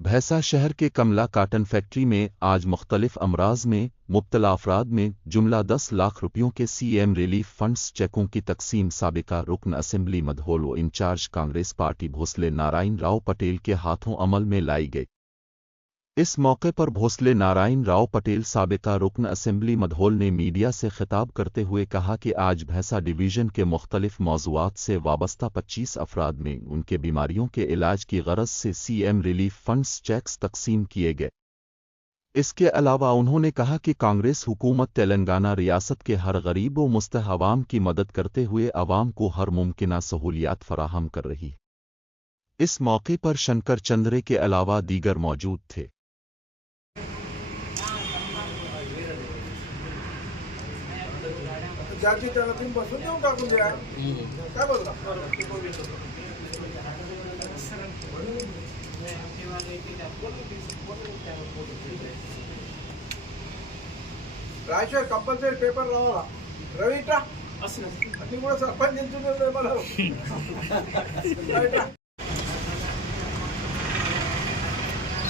भैंसा शहर के कमला काटन फैक्ट्री में आज मुख्तलिफ अमराज में मुब्तला अफराद में जुमला 10 लाख रुपयों के सीएम रिलीफ फंड्स चेकों की तकसीम साबिका रुकन असेंबली मधोल व इंचार्ज कांग्रेस पार्टी भोसले नारायण राव पटेल के हाथों अमल में लाई गई। इस मौके पर भोसले नारायण राव पटेल साबिका रुकन असेंबली मधोल ने मीडिया से खिताब करते हुए कहा कि आज भैंसा डिवीजन के मुख्तलिफ मौज़ूआत से वाबस्ता 25 अफराद में उनके बीमारियों के इलाज की गरज से सीएम रिलीफ फंड्स चेक्स तकसीम किए गए। इसके अलावा उन्होंने कहा कि कांग्रेस हुकूमत तेलंगाना रियासत के हर गरीब व मुस्तहक़ अवाम की मदद करते हुए अवाम को हर मुमकिना सहूलियात फराहम कर रही। इस मौके पर शंकर चंद्रे के अलावा दीगर मौजूद थे। जाती त्याला तुम्ही बसून देऊन टाकून द्या काय बोलता रायचूर कंपल्सरी पेपर रावाला रविटा आणि కూడా सरपंच నిల్చున్నారు मला रविटा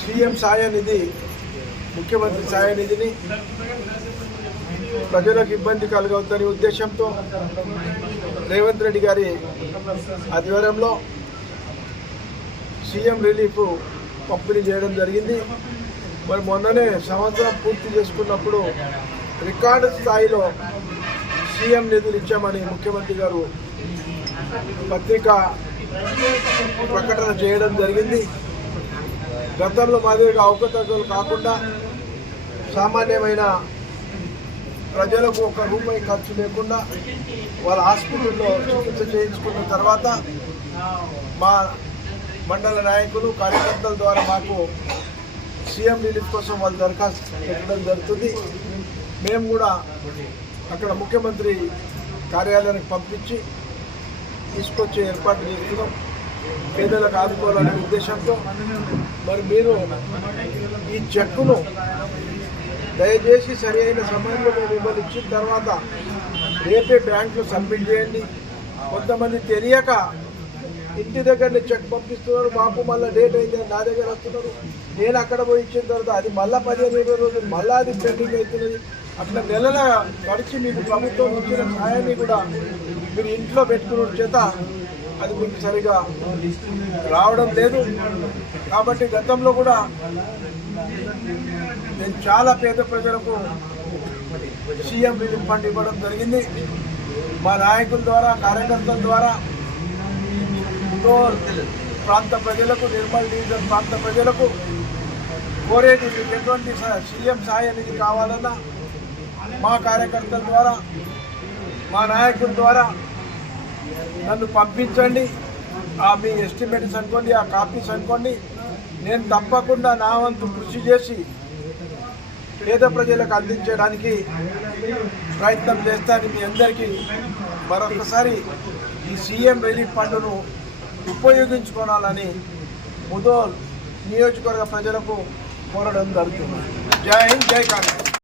सीएम सहाय निधि मुख्यमंत्री सहाय निधिని ప్రజలకు ఇబ్బంది కలగవద్దనే ఉద్దేశంతో రేవంత్ రెడ్డి గారి ఆధ్వర్యంలో సీఎం రిలీఫ్ పంపిణీ చేయడం జరిగింది। మరి మొన్ననే సంవత్సరం పూర్తి చేసుకున్నప్పుడు రికార్డు స్థాయిలో సీఎం నిధులు ఇచ్చామని ముఖ్యమంత్రి గారు పత్రికా ప్రకటన చేయడం జరిగింది। గతంలో మాదిరిగా అవకతవకలు కాకుండా సామాన్యమైన ప్రజలకు ఒక రూపాయి ఖర్చు లేకుండా వాళ్ళ హాస్పిటల్లో చికిత్స చేయించుకున్న తర్వాత మా మండల నాయకులు కార్యకర్తల ద్వారా మాకు సీఎం రిలీఫ్ కోసం వాళ్ళు దరఖాస్తు పెట్టడం జరుగుతుంది। మేము కూడా అక్కడ ముఖ్యమంత్రి కార్యాలయానికి పంపించి తీసుకొచ్చే ఏర్పాటు చేస్తున్నాం పేదలకు ఆదుకోవాలనే ఉద్దేశంతో। మరి మీరు ఈ చెక్కును దయచేసి సరి అయిన సమయంలో మేము మిమ్మల్ని ఇచ్చిన తర్వాత రేపే బ్యాంకులో సబ్మిట్ చేయండి। కొంతమంది తెలియక ఇంటి దగ్గరనే చెక్ పంపిస్తున్నారు, బాబు మళ్ళీ డేట్ అయింది నా దగ్గర వస్తున్నారు, నేను అక్కడ పోయి ఇచ్చిన తర్వాత అది మళ్ళీ 15-20 రోజులు మళ్ళీ అది పెండింగ్ అవుతున్నది। అట్లా నెలల గడిచి మీకు ప్రభుత్వం ఇచ్చిన సహాయాన్ని కూడా మీరు ఇంట్లో పెట్టుకున్న చేత అది మీకు సరిగా రావడం లేదు। కాబట్టి గతంలో కూడా నేను చాలా పేద ప్రజలకు సీఎం రిలీఫ్ ఫండ్ ఇవ్వడం జరిగింది। మా నాయకుల ద్వారా కార్యకర్తల ద్వారా ప్రాంత ప్రజలకు నిర్మల్ డివిజన్ ప్రాంత ప్రజలకు కోరేది ఎటువంటి సీఎం సహాయ నిధి కావాలన్నా మా కార్యకర్తల ద్వారా మా నాయకుల ద్వారా నన్ను పంపించండి। మీ ఎస్టిమేట్స్ అనుకోండి, ఆ కాపీస్ అనుకోండి, నేను తప్పకుండా నా వంతు కృషి చేసి పేద ప్రజలకు అందించడానికి ప్రయత్నం చేస్తాను। మీ అందరికీ మరొకసారి ఈ సీఎం రిలీఫ్ ఫండ్ను ఉపయోగించుకోవాలని ముదోల్ నియోజకవర్గ ప్రజలకు కోరడం జరుగుతుంది। జై హింద్, జై కాంగ్రెస్।